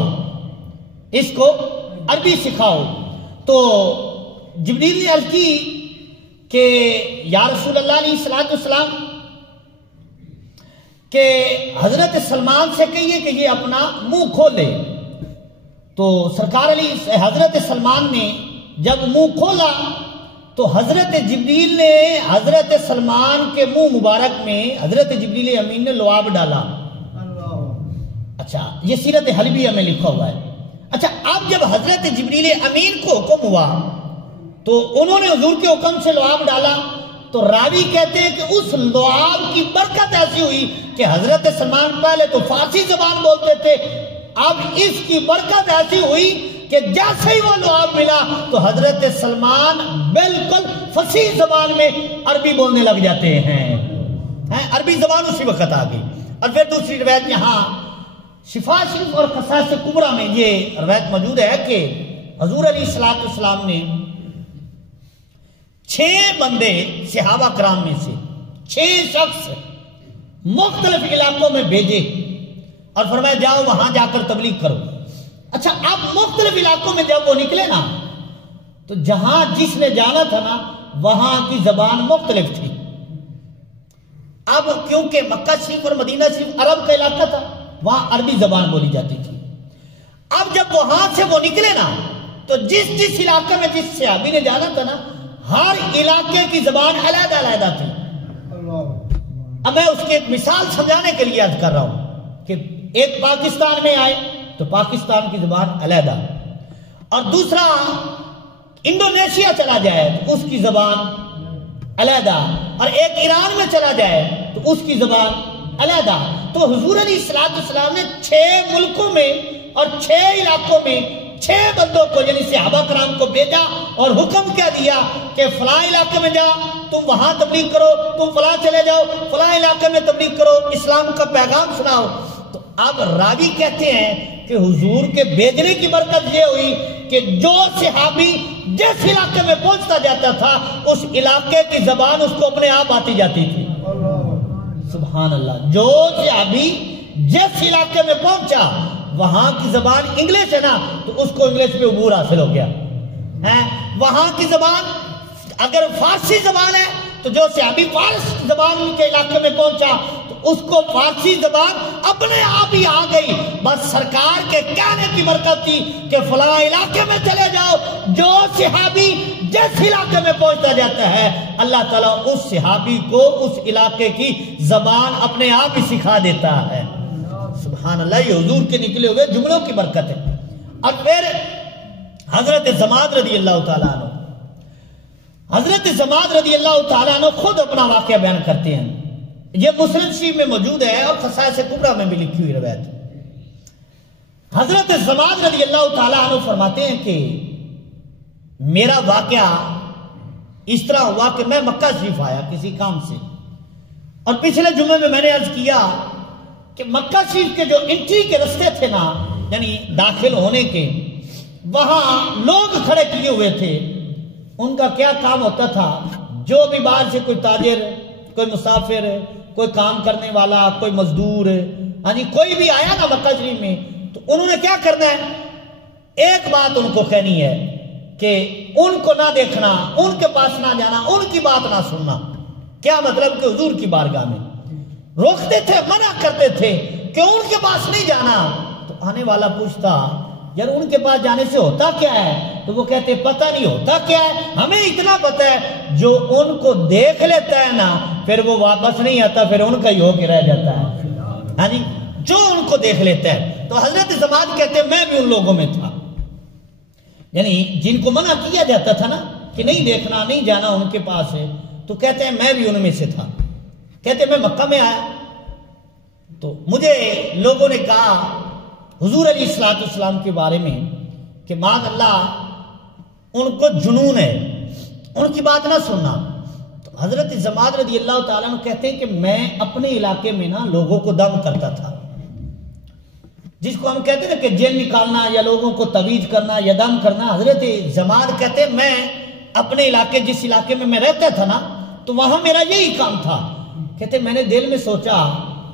اس کو عربی سکھاؤ۔ تو جبریل نے عرض کی کہ یا رسول اللہ علیہ السلام کہ حضرت سلمان سے کہیے کہ یہ اپنا منہ کھولے۔ تو سرکار علی حضرت سلمان نے جب منہ کھولا تو حضرت جبریل نے حضرت سلمان کے منہ مبارک میں حضرت جبریل امین نے لعاب ڈالا۔ اچھا، یہ سیرت حلبیہ میں لکھا ہوا ہے۔ اچھا، اب جب حضرت جبریل امین کو حکم ہوا تو انہوں نے حضور کے حکم سے لعاب ڈالا، تو راوی کہتے ہیں کہ اس لعاب کی برکت ایسی ہوئی کہ حضرت سلمان پہلے تو فارسی زبان بولتے تھے، اب اس کی برکت ایسی ہوئی کہ جیسے ہی وہ لعاب ملا تو حضرت سلمان بالکل فصیح زبان میں عربی بولنے لگ جاتے ہیں۔ عربی زبان اسی وقت آ گئی۔ اور پھر دوسری روایت یہاں شفا شریف اور خصائص کبریٰ میں یہ روایت موجود ہے کہ حضور علیہ السلام نے 6 بندے صحابہ کرام میں سے 6 شخص مختلف علاقوں میں بھیجے اور فرمایا جاؤ وہاں جا کر تبلیغ کرو۔ اچھا، اب مختلف علاقوں میں جب وہ نکلے نا تو جہاں جس نے جانا تھا نا وہاں کی زبان مختلف تھی۔ اب کیونکہ مکہ شریف اور مدینہ شریف عرب کا علاقہ تھا، وہاں عربی زبان بولی جاتی تھی۔ اب جب وہاں سے وہ نکلے نا تو جس علاقے میں جس صحابی نے جانا تھا نا ہر علاقے کی زبان علیحدہ علیحدہ تھی۔ اب میں اس کی ایک مثال سمجھانے کے لیے عرض کر رہا ہوں کہ ایک پاکستان میں آئے تو پاکستان کی زبان علیحدہ، اور دوسرا انڈونیشیا چلا جائے تو اس کی زبان علیحدہ، اور ایک ایران میں چلا جائے تو اس کی زبان علیحدہ۔ تو حضور علیہ السلام نے 6 ملکوں میں اور 6 علاقوں میں 6 بندوں کو یعنی صحابہ کرام کو بھیجا اور حکم کیا دیا کہ فلاں علاقے میں جاؤ تم وہاں تبلیغ کرو، تم فلاں چلے جاؤ فلاں علاقے میں تبلیغ کرو، اسلام کا پیغام سناؤ۔ تو اب راوی کہتے ہیں کہ حضور کے بھیجنے کی برکت یہ ہوئی کہ جو صحابی جس علاقے میں پہنچتا جاتا تھا اس علاقے کی زبان اس کو اپنے آپ آتی جاتی تھی۔ سبحان اللہ، جو صحابی جس علاقے میں پہنچا وہاں کی زبان انگلش ہے نا تو اس کو انگلش میں عبور حاصل ہو گیا۔ وہاں کی زبان اگر فارسی زبان ہے تو جو صحابی فارس زبان کے علاقے میں پہنچا تو اس کو فارسی زبان اپنے آپ ہی آ گئی، بس سرکار کے کہنے کی برکت تھی کہ فلاں علاقے میں چلے جاؤ۔ جو صحابی جس علاقے میں پہنچتا جاتا ہے اللہ تعالیٰ اس صحابی کو اس علاقے کی زبان اپنے آپ ہی سکھا دیتا ہے۔ سبحان اللہ، یہ حضور کے نکلے ہوئے جملوں کی برکت ہے۔ اور پھر حضرت زماد رضی اللہ تعالیٰ عنہ، حضرت زماد رضی اللہ تعالیٰ عنہ خود اپنا واقعہ بیان کرتے ہیں، یہ مسلم شریف میں موجود ہے اور خصائص کبریٰ میں بھی لکھی ہوئی روایت۔ حضرت زماد رضی اللہ تعالیٰ عنہ فرماتے ہیں کہ میرا واقعہ اس طرح ہوا کہ میں مکہ شریف آیا کسی کام سے، اور پچھلے جمعے میں میں نے عرض کیا کہ مکہ شریف کے جو انٹری کے رستے تھے نا یعنی داخل ہونے کے، وہاں لوگ کھڑے کیے ہوئے تھے۔ ان کا کیا کام ہوتا تھا، جو بھی باہر سے کوئی تاجر، کوئی مسافر، کوئی کام کرنے والا، کوئی مزدور، ہاں جی کوئی بھی آیا نا مکہ شریف میں تو انہوں نے کیا کرنا ہے، ایک بات ان کو کہنی ہے کہ ان کو نہ دیکھنا، ان کے پاس نہ جانا، ان کی بات نہ سننا۔ کیا مطلب کہ حضور کی بارگاہ میں روکتے تھے، منع کرتے تھے کہ ان کے پاس نہیں جانا۔ تو آنے والا پوچھتا یار ان کے پاس جانے سے ہوتا کیا ہے، تو وہ کہتے پتہ نہیں ہوتا کیا ہے، ہمیں اتنا پتہ ہے جو ان کو دیکھ لیتا ہے نا پھر وہ واپس نہیں آتا، پھر ان کا ہی ہو کے رہ جاتا ہے، ہاں جی جو ان کو دیکھ لیتا ہے۔ تو حضرت زماد کہتے ہیں میں بھی ان لوگوں میں تھا، یعنی جن کو منع کیا جاتا تھا نا کہ نہیں دیکھنا نہیں جانا ان کے پاس ہے، تو کہتے ہیں میں بھی ان میں سے تھا۔ کہتے ہیں میں مکہ میں آیا تو مجھے لوگوں نے کہا حضور علیہ السلام کے بارے میں کہ معاذ اللہ ان کو جنون ہے، ان کی بات نہ سننا۔ تو حضرت زماد رضی اللہ تعالیٰ عنہ کہتے ہیں کہ میں اپنے علاقے میں نا لوگوں کو دم کرتا تھا، جس کو ہم کہتے ہیں کہ جن نکالنا یا لوگوں کو تویز کرنا یا دم کرنا۔ حضرت زماد کہتے ہیں میں اپنے علاقے جس علاقے میں میں رہتا تھا نا تو وہاں میرا یہی کام تھا۔ کہتے میں نے دل میں سوچا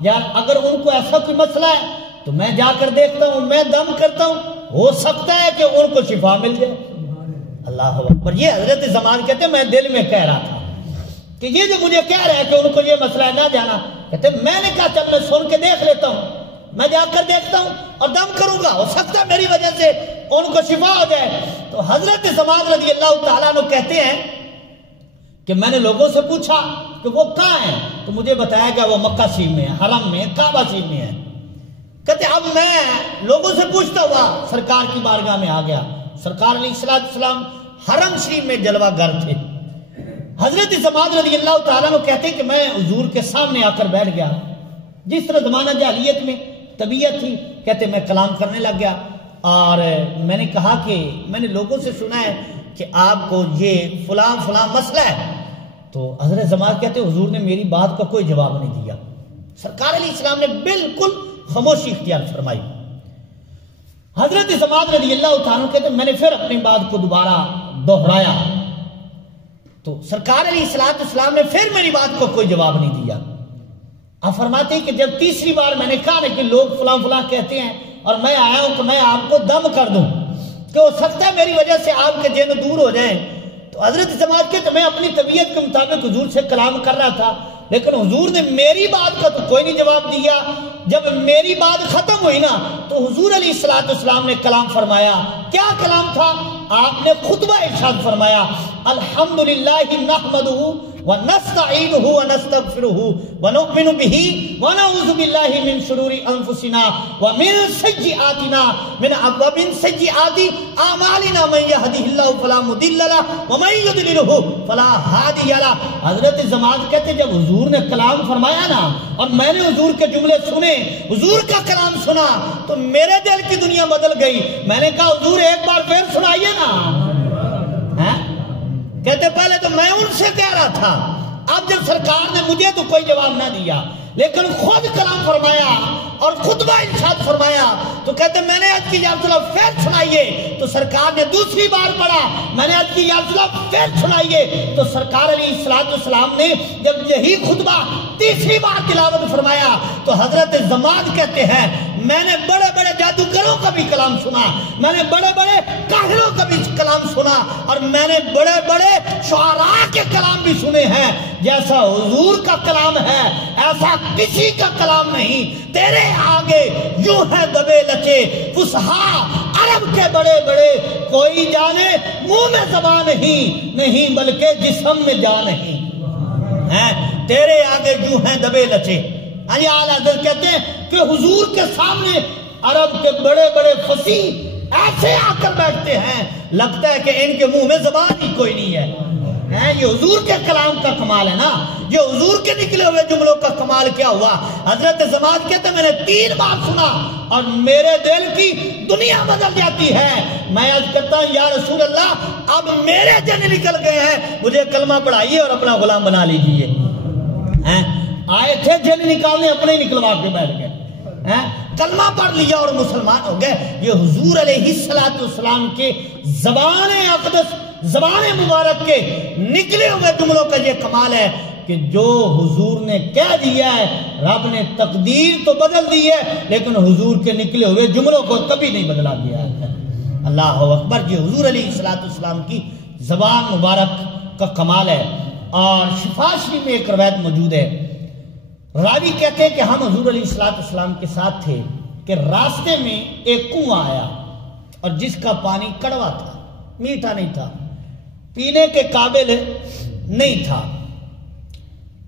یار اگر ان کو ایسا کوئی مسئلہ ہے تو میں جا کر دیکھتا ہوں، میں دم کرتا ہوں، ہو سکتا ہے کہ ان کو شفا مل جائے۔ اللہ اکبر۔ یہ حضرت زمان کہتے ہیں میں دل میں کہہ رہا تھا کہ یہ جو مجھے کہہ رہا ہے کہ ان کو یہ مسئلہ ہے نہ جانا، کہتے ہیں میں نے کہا چل میں سن کے دیکھ لیتا ہوں، میں جا کر دیکھتا ہوں اور دم کروں گا، ہو سکتا ہے میری وجہ سے ان کو شفا ہو جائے۔ تو حضرت زمان رضی اللہ تعالیٰ عنہ کہتے ہیں کہ میں نے لوگوں سے پوچھا کہ وہ کہاں ہیں، تو مجھے بتایا گیا وہ مکہ شریف میں ہے، حرم میں، کعبہ شریف میں ہے۔ کہتے اب میں لوگوں سے پوچھتا ہوا سرکار کی بارگاہ میں آ گیا۔ سرکار علیہ السلام حرم شریف میں جلوہ گر تھے۔ حضرت زمان رضی اللہ تعالیٰ عنہ کہتے ہیں کہ میں حضور کے سامنے آ کر بیٹھ گیا، جس طرح زمانہ جاہلیت میں طبیعت تھی، کہتے میں کلام کرنے لگ گیا اور میں نے کہا کہ میں نے لوگوں سے سنا ہے کہ آپ کو یہ فلاں فلاں مسئلہ ہے۔ تو حضرت زمان کہتے حضور نے میری بات کا کوئی جواب نہیں دیا۔ سرکار علیہ السلام نے بالکل خاموشی اختیار فرمائی۔ حضرت زمان رضی اللہ تعالیٰ کہتے میں نے پھر اپنی بات کو دوبارہ دہرایا تو سرکار علیہ السلام نے پھر میری بات کو کوئی جواب نہیں دیا۔ آپ فرماتے ہیں کہ جب تیسری بار میں نے کہا کہ لوگ فلاں فلاں کہتے ہیں اور میں آیا ہوں کہ میں آپ کو دم کر دوں کہ ہو سکتا ہے میری وجہ سے آپ کے جن دور ہو جائیں، تو حضرت زمان کہتے میں اپنی طبیعت کے مطابق حضور سے کلام کر رہا تھا، لیکن حضور نے میری بات کا تو کوئی نہیں جواب دیا۔ جب میری بات ختم ہوئی نا تو حضور علیہ السلام نے کلام فرمایا۔ کیا کلام تھا؟ آپ نے خطبہ ارشاد فرمایا، الحمدللہ نحمدہ ونستعینہ ونستغفرہ ونؤمن بہ ونعوذ باللہ من شرور انفسنا ومن سیئات اعمالنا من یہدہ اللہ فلا مضل لہ ومن یضللہ فلا ہادی لہ۔ حضرت زمان کہتے جب حضور نے کلام فرمایا نا اور میں نے حضور کے جملے سنے، حضور کا کلام سنا تو میرے دل کی دنیا بدل گئی۔ میں نے کہا حضور ایک بار پھر سنائیے نا۔ کہتے پہلے تو میں ان سے کہہ رہا تھا، اب جب سرکار نے مجھے تو کوئی جواب نہ دیا لیکن خود کلام فرمایا اور خطبہ ارشاد فرمایا تو کہتے میں نے عرض کی یا رسول اللہ پھر سنائیے، تو سرکار نے دوسری بار پڑھا، میں نے عرض کی یا رسول اللہ پھر سنائیے، تو سرکار علیہ السلام نے جب یہی خطبہ تیسری بار تلاوت فرمایا تو حضرت زمان کہتے ہیں میں نے بڑے بڑے جادوگروں کا بھی کلام سنا، میں نے بڑے بڑے کاہنوں کا بھی کلام سنا اور میں نے بڑے بڑے شعراء کے کلام بھی سنے ہیں، جیسا حضور کا کلام ہے ایسا کسی کا کلام نہیں۔ تیرے آگے یوں ہے دبے لچے فصحا عرب کے بڑے بڑے، کوئی جانے منہ میں زبان نہیں بلکہ جسم میں جان نہیں ہے، تیرے آگے یوں ہے دبے لچے۔ اعلیٰ حضرت کہتے ہیں کہ حضور کے سامنے عرب کے بڑے بڑے فصیح ایسے آ کر بیٹھتے ہیں لگتا ہے کہ ان کے منہ میں زبان ہی کوئی نہیں ہے۔ یہ حضور کے کلام کا کمال ہے نا، یہ حضور کے نکلے ہوئے جملوں کا کمال کیا ہوا۔ حضرت زمان کہتے ہیں میں نے 3 بار سنا اور میرے دل کی دنیا بدل جاتی ہے۔ میں عرض کرتا ہوں یا رسول اللہ اب میرے جن نکل گئے ہیں، مجھے کلمہ پڑھائیے اور اپنا غلام بنا لیجئے۔ آئے تھے جن نکالنے، اپنے ہی نکلوا کے بیٹھ گئے، کلمہ پڑھ لیا اور مسلمان ہو گئے۔ یہ حضور علیہ السلام کے زبان اقدس، زبان مبارک کے نکلے ہوئے جملوں کا یہ کمال ہے کہ جو حضور نے کہہ دیا ہے رب نے تقدیر تو بدل دی ہے لیکن حضور کے نکلے ہوئے جملوں کو کبھی نہیں بدلا دیا ہے۔ اللہ اکبر۔ یہ حضور علیہ السلام کی زبان مبارک کا کمال ہے۔ اور شفا شریف میں ایک روایت موجود ہے، راوی کہتے ہیں کہ ہم حضور علیہ السلام کے ساتھ تھے کہ راستے میں ایک کنواں آیا اور جس کا پانی کڑوا تھا، میٹھا نہیں تھا، پینے کے قابل نہیں تھا۔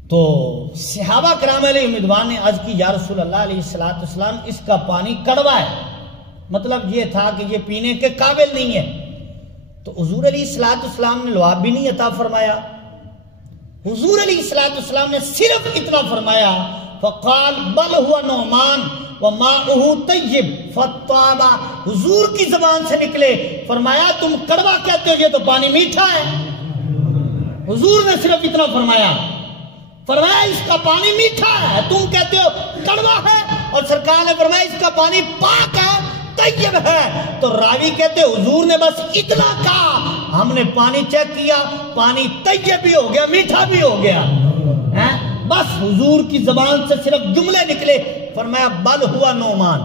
تو صحابہ کرام علیہ رضوان نے عرض کی یا رسول اللہ علیہ السلام اس کا پانی کڑوا ہے، مطلب یہ تھا کہ یہ پینے کے قابل نہیں ہے۔ تو حضور علیہ السلام نے لعاب بھی نہیں عطا فرمایا۔ حضور علیہ السلام نے صرف اتنا فرمایا فقال بل هو نعمان وماؤه طیب فطاب۔ حضور کی زبان سے نکلے، فرمایا تم کڑوا کہتے ہو، یہ تو پانی میٹھا ہے۔ حضور نے صرف اتنا فرمایا اس کا پانی میٹھا ہے، تم کہتے ہو کڑوا ہے، اور سرکار نے فرمایا اس کا پانی پاک ہے، طیب ہے۔ تو راوی کہتے حضور نے بس اتنا کہا، ہم نے پانی چیک کیا، پانی طیب بھی ہو گیا، میٹھا بھی ہو گیا۔ بس حضور کی زبان سے صرف جملے نکلے، فرمایا بل ہوا نعمان،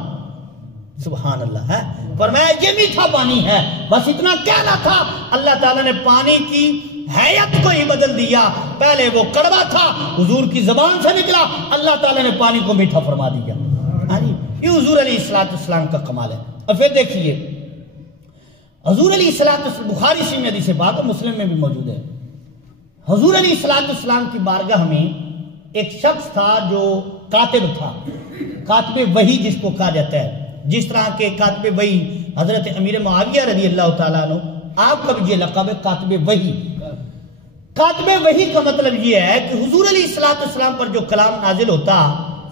سبحان اللہ ہے. فرمایا یہ میٹھا پانی ہے. بس اتنا کہنا تھا, اللہ تعالیٰ نے پانی کی حیت کو ہی بدل دیا. پہلے وہ کڑوا تھا, حضور کی زبان سے نکلا, اللہ تعالیٰ نے پانی کو میٹھا فرما دیا. یہ حضور علیہ السلام کا کمال ہے. اور پھر دیکھیے حضور علیہ السلام, بخاری شریف میں حدیث بات اور مسلم میں بھی موجود ہے. حضور علیہ السلام کی بارگاہ میں ایک شخص تھا جو کاتب تھا, کاتب وحی جس کو کہا جاتا ہے. جس طرح کے کاتب وحی حضرت امیر معاویہ رضی اللہ تعالیٰ عنہ, آپ کا بھی یہ لقب ہے کاتب وحی. کاتب وحی کا مطلب یہ ہے کہ حضور علیہ السلام پر جو کلام نازل ہوتا,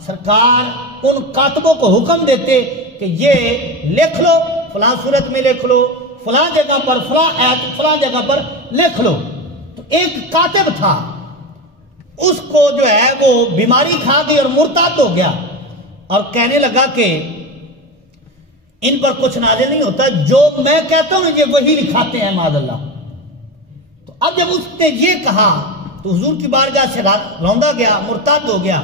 سرکار ان کاتبوں کو حکم دیتے کہ یہ لکھ لو, فلاں صورت میں لکھ لو, فلاں جگہ پر فلاں آیت فلاں جگہ پر لکھ لو. تو ایک کاتب تھا, اس کو جو ہے وہ بیماری کھا گئی اور مرتد ہو گیا, اور کہنے لگا کہ ان پر کچھ نازل نہیں ہوتا, جو میں کہتا ہوں یہ وہی لکھاتے ہیں معاذ اللہ. تو اب جب اس نے یہ کہا تو حضور کی بارگاہ سے روندا گیا, مرتد ہو گیا.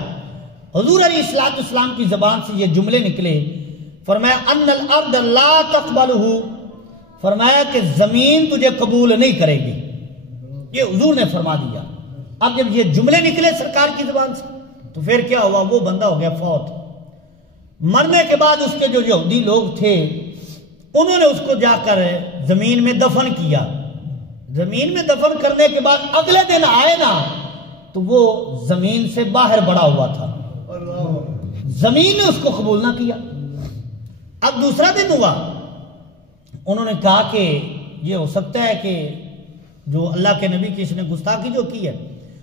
حضور علیہ السلام کی زبان سے یہ جملے نکلے, فرمایا ان الارض لا تقبلہ, فرمایا کہ زمین تجھے قبول نہیں کرے گی. یہ حضور نے فرما دیا. اب جب یہ جملے نکلے سرکار کی زبان سے تو پھر کیا ہوا, وہ بندہ ہو گیا فوت. مرنے کے بعد اس کے جو یہودی لوگ تھے انہوں نے اس کو جا کر زمین میں دفن کیا. زمین میں دفن کرنے کے بعد اگلے دن آئے نا تو وہ زمین سے باہر بڑا ہوا تھا, زمین نے اس کو قبول نہ کیا. اب دوسرا دن ہوا, انہوں نے کہا کہ یہ ہو سکتا ہے کہ جو اللہ کے نبی کی اس نے گستاخی جو کی ہے,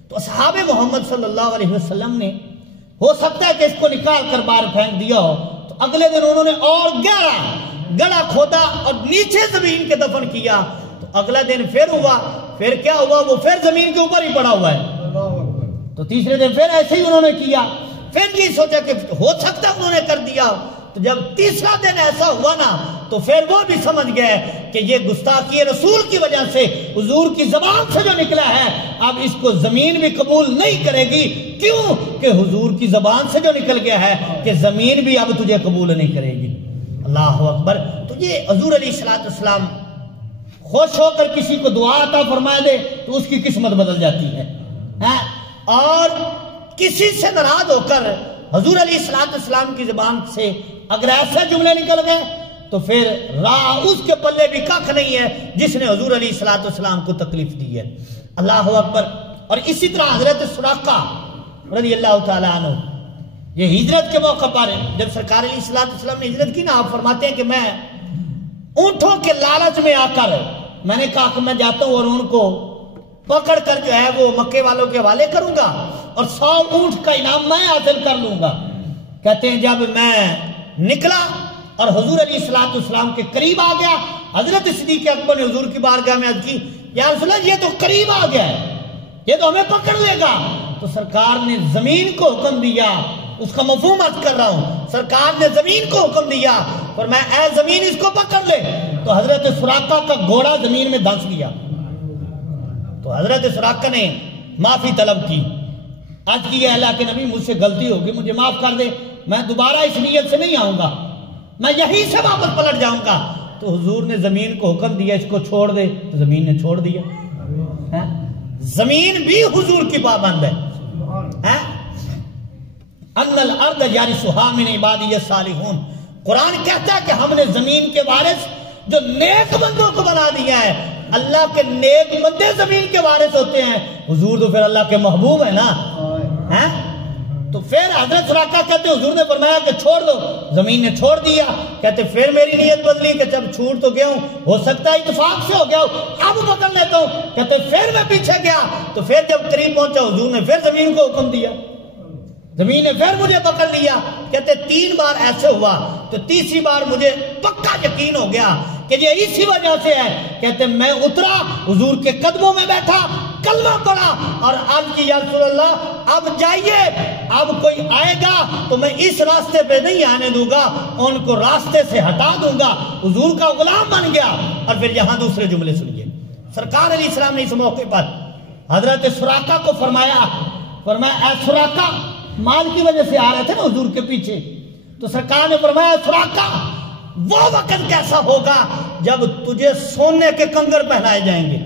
تو اصحاب محمد صلی اللہ علیہ وسلم نے ہو سکتا ہے کہ اس کو نکال کر باہر پھینک دیا ہو. تو اگلے دن انہوں نے اور گڑا کھودا اور نیچے زمین کے دفن کیا. تو اگلا دن پھر ہوا, پھر کیا ہوا, وہ پھر زمین کے اوپر ہی پڑا ہوا ہے. تو تیسرے دن پھر ایسے ہی انہوں نے کیا, پھر یہ سوچا کہ ہو سکتا ہے انہوں نے کر دیا. تو جب تیسرا دن ایسا ہوا نا تو پھر وہ بھی سمجھ گئے کہ یہ گستاخی رسول کی وجہ سے حضور کی زبان سے جو نکلا ہے, اب اس کو زمین بھی قبول نہیں کرے گی. کیوں کہ حضور کی زبان سے جو نکل گیا ہے کہ زمین بھی اب تجھے قبول نہیں کرے گی. اللہ اکبر. تو یہ حضور علیہ السلام خوش ہو کر کسی کو دعا عطا فرما دے تو اس کی قسمت بدل جاتی ہے, اور کسی سے ناراض ہو کر حضور علیہ السلام کی زبان سے اگر ایسے جملے نکل گئے تو پھر راہ اس کے پلے بھی کخ نہیں ہے جس نے حضور علیہ السلام کو تکلیف دی ہے. اللہ اکبر. اور اسی طرح حضرت سراقہ رضی اللہ تعالیٰ عنہ, یہ ہجرت کے موقع پر جب سرکار علیہ السلام نے ہجرت کی نا, آپ فرماتے ہیں کہ میں اونٹوں کے لالچ میں آ کر میں نے کہا کہ میں جاتا ہوں اور ان کو پکڑ کر جو ہے وہ مکے والوں کے حوالے کروں گا اور 100 اونٹ کا انعام میں حاصل کر لوں گا. کہتے ہیں جب میں نکلا اور حضور علیہ السلام کے قریب آ گیا, حضرت صدیق اکبر نے حضور کی بارگاہ میں عرض کی, یا رسول اللہ یہ تو قریب آ گیا ہے, یہ تو ہمیں پکڑ لے گا. تو سرکار نے زمین کو حکم دیا, اس کا مفہوم عرض کر رہا ہوں, سرکار نے زمین کو حکم دیا اور میں اے زمین اس کو پکڑ لے. تو حضرت سراقہ کا گھوڑا زمین میں دھنس گیا. تو حضرت سراقہ نے معافی طلب کی, عرض کی اللہ کے نبی مجھ سے غلطی ہوگی, مجھے معاف کر دے, میں دوبارہ اس نیت سے نہیں آؤں گا, میں یہیں سے واپس پلٹ جاؤں گا. تو حضور نے زمین کو حکم دیا اس کو چھوڑ دے, تو زمین نے چھوڑ دیا. زمین بھی حضور کی پابند ہے. ان الارض یرثھا من عبادی الصالحون, قرآن کہتا ہے کہ ہم نے زمین کے وارث جو نیک بندوں کو بنا دیا ہے. اللہ کے نیک بندے زمین کے وارث ہوتے ہیں, حضور تو پھر اللہ کے محبوب ہے نا. تو پھر حضرت سراقہ کہتے ہیں حضور نے فرمایا کہ چھوڑ دو, زمین نے چھوڑ دیا. کہتے پھر میری نیت بدلی کہ جب چھوڑ تو گیا ہوں, ہو سکتا ہے اتفاق سے ہو گیا ہوں, اب پکڑ لیتا ہوں. کہتے پھر میں پیچھے گیا, تو پھر جب قریب پہنچا حضور نے پھر زمین کو حکم دیا, زمین نے پھر مجھے پکڑ لیا. کہتے 3 بار ایسے ہوا, تو تیسری بار مجھے پکا یقین ہو گیا کہ یہ اسی وجہ سے ہے. کہتے میں اترا, حضور کے قدموں میں بیٹھا, کلمہ پڑھا اور عرض کی یا رسول اللہ اب جائیے, اب کوئی آئے گا تو میں اس راستے پہ نہیں آنے دوں گا, ان کو راستے سے ہٹا دوں گا. حضور کا غلام بن گیا. اور پھر یہاں دوسرے جملے سنیے, سرکار علیہ السلام نے اس موقع پر حضرت سراقہ کو فرمایا اے سراقہ, مال کی وجہ سے آ رہے تھے نا حضور کے پیچھے, تو سرکار نے فرمایا سراقہ وہ وقت کیسا ہوگا جب تجھے سونے کے کنگن پہنائے جائیں گے،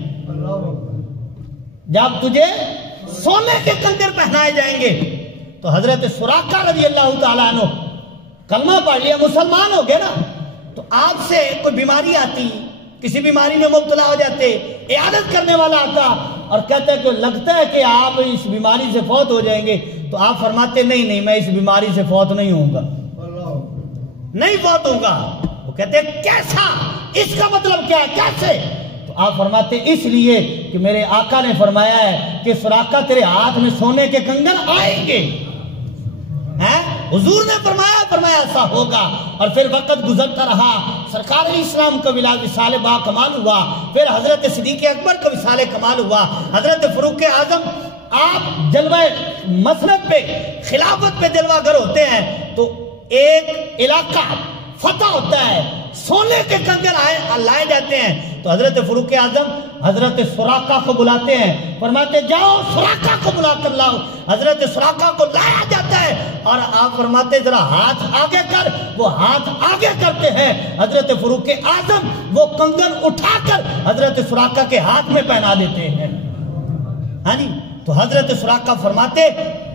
جب تجھے سونے کے کنگن پہنائے جائیں گے۔ تو حضرت سراقہ رضی اللہ تعالیٰ عنہ کلمہ پڑھ لیا، مسلمان ہو گئے نا، تو آپ سے کوئی بیماری آتی، کسی بیماری میں مبتلا ہو جاتے، عیادت کرنے والا آتا اور کہتا ہے کہ لگتا ہے کہ آپ اس بیماری سے فوت ہو جائیں گے، تو آپ فرماتے نہیں میں اس بیماری سے فوت نہیں ہوں گا، نہیں فوت ہوں گا۔ وہ کہتے ہیں کیسا، اس کا مطلب کیا ہے، کیسے؟ تو آپ فرماتے اس لیے کہ میرے آقا نے فرمایا ہے کہ سراقہ تیرے ہاتھ میں سونے کے کنگن آئیں گے۔ حضور نے فرمایا ایسا ہوگا۔ اور پھر وقت گزرتا رہا، سرکار اسلام کا وصال با کمال ہوا، پھر حضرت صدیق اکبر کا وصال کمال ہوا، حضرت فاروق اعظم آپ جلوہ مسرت پہ، خلافت پہ جلوہ گر ہوتے ہیں تو ایک علاقہ فتح ہوتا ہے، سونے کے کنگن لائے جاتے ہیں، تو حضرت فاروق اعظم حضرت سراقہ کو بلاتے ہیں، فرماتے جاؤ سراقہ کو بلا کر لاؤ۔ حضرت سراقہ کو لایا جاتا ہے اور آپ فرماتے ذرا ہاتھ آگے کر، وہ ہاتھ آگے کرتے ہیں، حضرت فاروق اعظم وہ کنگن اٹھا کر حضرت سراقہ کے ہاتھ میں پہنا دیتے ہیں۔ ہاں جی، تو حضرت سراقہ فرماتے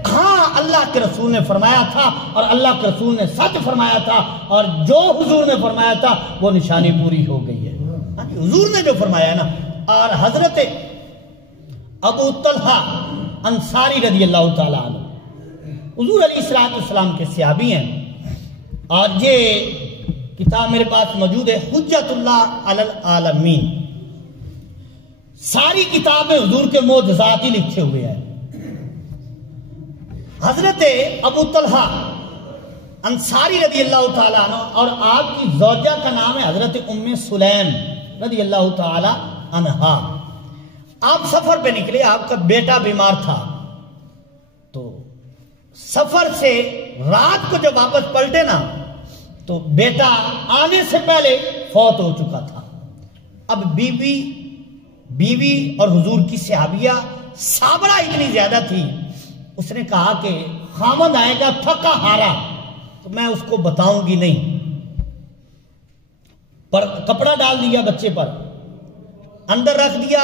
ہاں اللہ کے رسول نے فرمایا تھا اور اللہ کے رسول نے سچ فرمایا تھا، اور جو حضور نے فرمایا تھا وہ نشانی پوری ہو گئی ہے۔ حضور نے جو فرمایا نا۔ اور حضرت ابو طلحہ انصاری رضی اللہ تعالیٰ عنہ حضور علیہ السلام کے صحابی ہیں، اور یہ کتاب میرے پاس موجود ہے، حجت اللہ علی العالمین، ساری کتاب میں حضور کے معجزات ہی لکھے ہوئے ہیں۔ حضرت ابو طلحہ انصاری رضی اللہ تعالیٰ عنہ اور آپ کی زوجہ کا نام ہے حضرت ام سلیم رضی اللہ تعالیٰ عنہا۔ آپ سفر پہ نکلے، آپ کا بیٹا بیمار تھا، تو سفر سے رات کو جب واپس پلٹے نا تو بیٹا آنے سے پہلے فوت ہو چکا تھا۔ اب بیوی اور حضور کی صحابیہ صابرہ اتنی زیادہ تھی، اس نے کہا کہ خامد آئے گا تھکا ہارا تو میں اس کو بتاؤں گی نہیں، پر کپڑا ڈال دیا بچے پر، اندر رکھ دیا،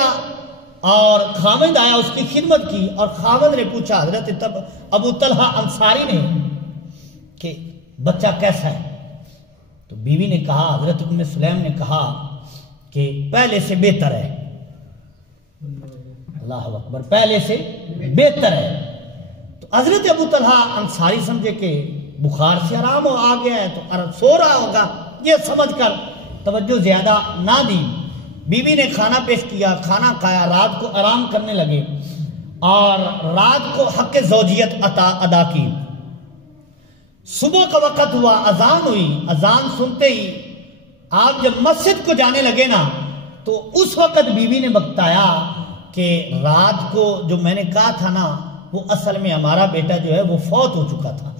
اور خامد آیا، اس کی خدمت کی، اور خامد نے پوچھا حضرت ابو طلحہ انصاری نے کہ بچہ کیسا ہے؟ تو بیوی نے کہا، حضرت ام سلیم نے کہا کہ پہلے سے بہتر ہے۔ اللہ اکبر، پہلے سے بہتر ہے۔ تو حضرت ابو طلحہ انصاری سمجھے کہ بخار سے آرام آ گیا ہے تو سو رہا ہوگا، یہ سمجھ کر توجہ زیادہ نہ دی۔ بیوی نے کھانا پیش کیا، کھانا کھایا، رات کو آرام کرنے لگے، اور رات کو حق زوجیت ادا کی۔ صبح کا وقت ہوا، اذان ہوئی، اذان سنتے ہی آپ جب مسجد کو جانے لگے نا تو اس وقت بیوی نے بتایا کہ رات کو جو میں نے کہا تھا نا وہ اصل میں ہمارا بیٹا جو ہے وہ فوت ہو چکا تھا۔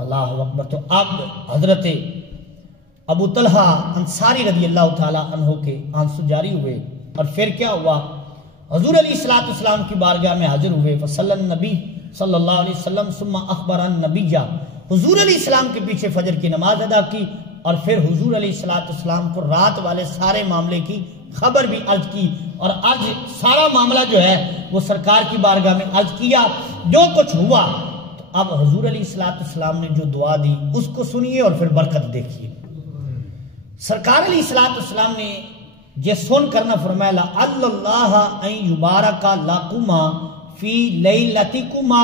اللہ اکبر۔ تو اب حضرت ابو طلحہ انصاری رضی اللہ تعالیٰ عنہ کے آنسو جاری ہوئے، اور پھر کیا ہوا، حضور علیہ السلام کی بارگاہ میں حاضر ہوئے، فصلی النبی صلی اللہ علیہ وسلم ثم اخبر النبی، حضور علیہ السلام کے پیچھے فجر کی نماز ادا کی، اور پھر حضور علیہ السلام کو رات والے سارے معاملے کی خبر بھی عرض کی، اور آج سارا معاملہ جو ہے وہ سرکار کی بارگاہ میں عرض کیا جو کچھ ہوا۔ تو اب حضور علیہ السلام نے جو دعا دی اس کو سنیے اور پھر برکت دیکھیے۔ سرکار علیہ السلام نے یہ سن کرنا فرمایا، لعل اللہ ان یبارک لکما فی لیلتکما،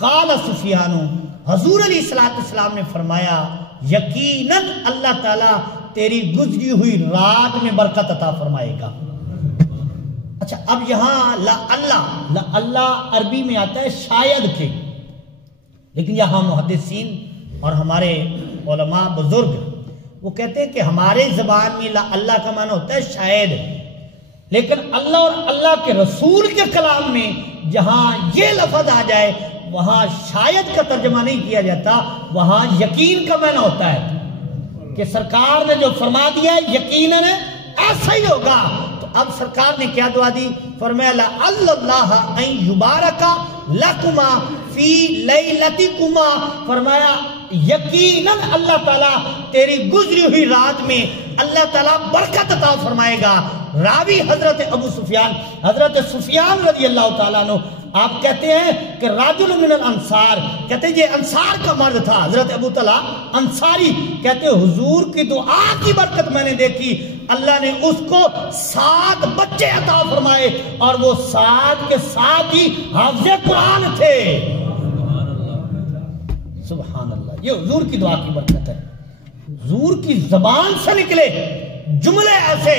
قال سفیان، حضور علیہ السلام نے فرمایا یقیناً اللہ تعالیٰ تیری گزری ہوئی رات میں برکت عطا فرمائے گا۔ اچھا، اب یہاں اللہ عربی میں آتا ہے شاید کے، لیکن یہاں محدثین اور ہمارے علماء بزرگ وہ کہتے ہیں کہ ہمارے زبان میں اللہ کا معنی ہوتا ہے شاید، لیکن اللہ اور اللہ کے رسول کے کلام میں جہاں یہ لفظ آ جائے وہاں شاید کا ترجمہ نہیں کیا جاتا، وہاں یقین کا معنی ہوتا ہے کہ سرکار نے جو فرما دیا ہے یقیناً ایسا ہی ہوگا۔ تو اب سرکار نے کیا دعا دی؟ فرمایا لعل اللہ ان یبارک لکما فی لیلتکما، فرمایا یقیناً اللہ تعالیٰ تیری گزری ہوئی رات میں اللہ تعالیٰ برکت عطا فرمائے گا. راوی حضرت ابو سفیان، حضرت سفیان رضی اللہ تعالیٰ عنہ، آپ کہتے ہیں کہ راجل من الانصار، کہتے ہیں یہ انصار کا مرد تھا، حضرت ابو طلحہ انصاری، کہتے ہیں حضور کی دعا کی برکت میں نے دیکھی، اللہ نے اس کو 7 بچے عطا فرمائے اور وہ 7 کے 7 ہی حافظ قرآن تھے. سبحان اللہ، یہ حضور کی دعا کی برکت ہے. حضور کی زبان سے نکلے جملے ایسے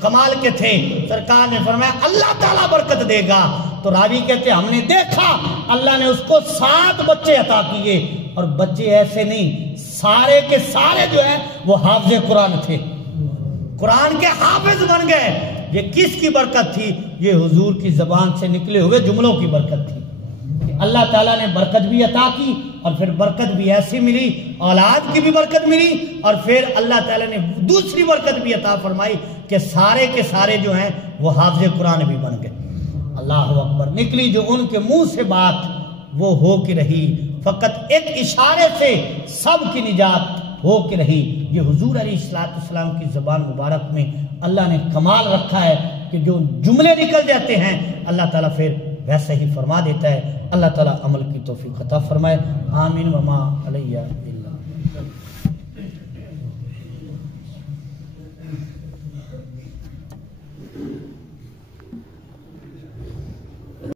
کمال کے تھے، سرکار نے فرمایا اللہ تعالیٰ برکت دے گا. تو راوی کہتے ہیں ہم نے دیکھا اللہ نے اس کو 7 بچے عطا کیے، اور بچے ایسے نہیں، سارے کے سارے جو ہیں وہ حافظ قرآن تھے، قرآن کے حافظ بن گئے. یہ کس کی برکت تھی؟ یہ حضور کی زبان سے نکلے ہوئے جملوں کی برکت تھی. اللہ تعالیٰ نے برکت بھی عطا کی، اور پھر برکت بھی ایسی ملی، اولاد کی بھی برکت ملی، اور پھر اللہ تعالیٰ نے دوسری برکت بھی عطا فرمائی کہ سارے کے سارے جو ہیں وہ حافظ قرآن بھی بن گئے. اللہ اکبر. نکلی جو ان کے منہ سے بات وہ ہو کے رہی، فقط ایک اشارے سے سب کی نجات ہو کے رہی. یہ حضور علیہ السلام کی زبان مبارک میں اللہ نے کمال رکھا ہے کہ جو جملے نکل جاتے ہیں اللہ تعالیٰ پھر ویسے ہی فرما دیتا ہے. اللہ تعالیٰ عمل کی توفیق عطا فرمائے. آمین. وما علیہ